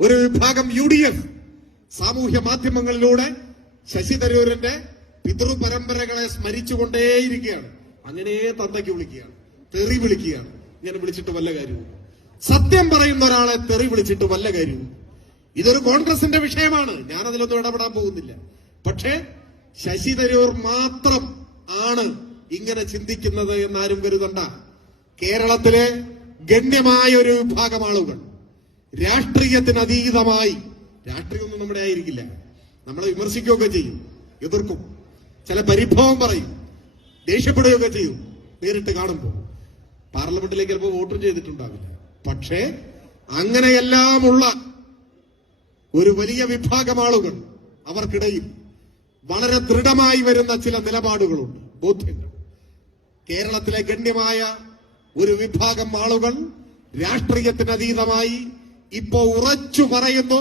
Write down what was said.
ഒരു വിഭാഗം UDF സാമൂഹ്യ മാധ്യമങ്ങളിലൂടെ ശശി തരൂരിന്റെ പിതൃപരമ്പരകളെ സ്മരിച്ചുകൊണ്ടേയിരിക്കുകയാണ്. അങ്ങനെ തന്തയ്ക്ക് വിളിക്കുകയാണ്, തെറി വിളിക്കുകയാണ്. ഇങ്ങനെ വിളിച്ചിട്ട് വല്ല കാര്യവും? സത്യം പറയുന്ന ഒരാളെ തെറി വിളിച്ചിട്ട് വല്ല കാര്യവും? ഇതൊരു കോൺഗ്രസിന്റെ വിഷയമാണ്, ഞാൻ അതിലൊന്നും ഇടപെടാൻ പോകുന്നില്ല. പക്ഷേ ശശി തരൂർ മാത്രം ആണ് ഇങ്ങനെ ചിന്തിക്കുന്നത് എന്നാരും കരുതണ്ട. കേരളത്തിലെ ഗണ്യമായ ഒരു വിഭാഗം ആളുകൾ രാഷ്ട്രീയത്തിന് അതീതമായി, രാഷ്ട്രീയമൊന്നും നമ്മുടെ ആയിരിക്കില്ല, നമ്മളെ വിമർശിക്കുകയൊക്കെ ചെയ്യും, എതിർക്കും, ചില പരിഭവം പറയും, ദേഷ്യപ്പെടുകയൊക്കെ ചെയ്യും. നേരിട്ട് കാണുമ്പോൾ പാർലമെന്റിലേക്ക് ചിലപ്പോൾ വോട്ടും ചെയ്തിട്ടുണ്ടാവില്ല. പക്ഷേ അങ്ങനെയെല്ലാമുള്ള ഒരു വലിയ വിഭാഗം ആളുകൾ, അവർക്കിടയിൽ വളരെ ദൃഢമായി വരുന്ന ചില നിലപാടുകളുണ്ട്, ബോധ്യങ്ങൾ. കേരളത്തിലെ ഗണ്യമായ ഒരു വിഭാഗം ആളുകൾ രാഷ്ട്രീയത്തിന് അതീതമായി ഇപ്പോ ഉറച്ചു പറയുന്നു,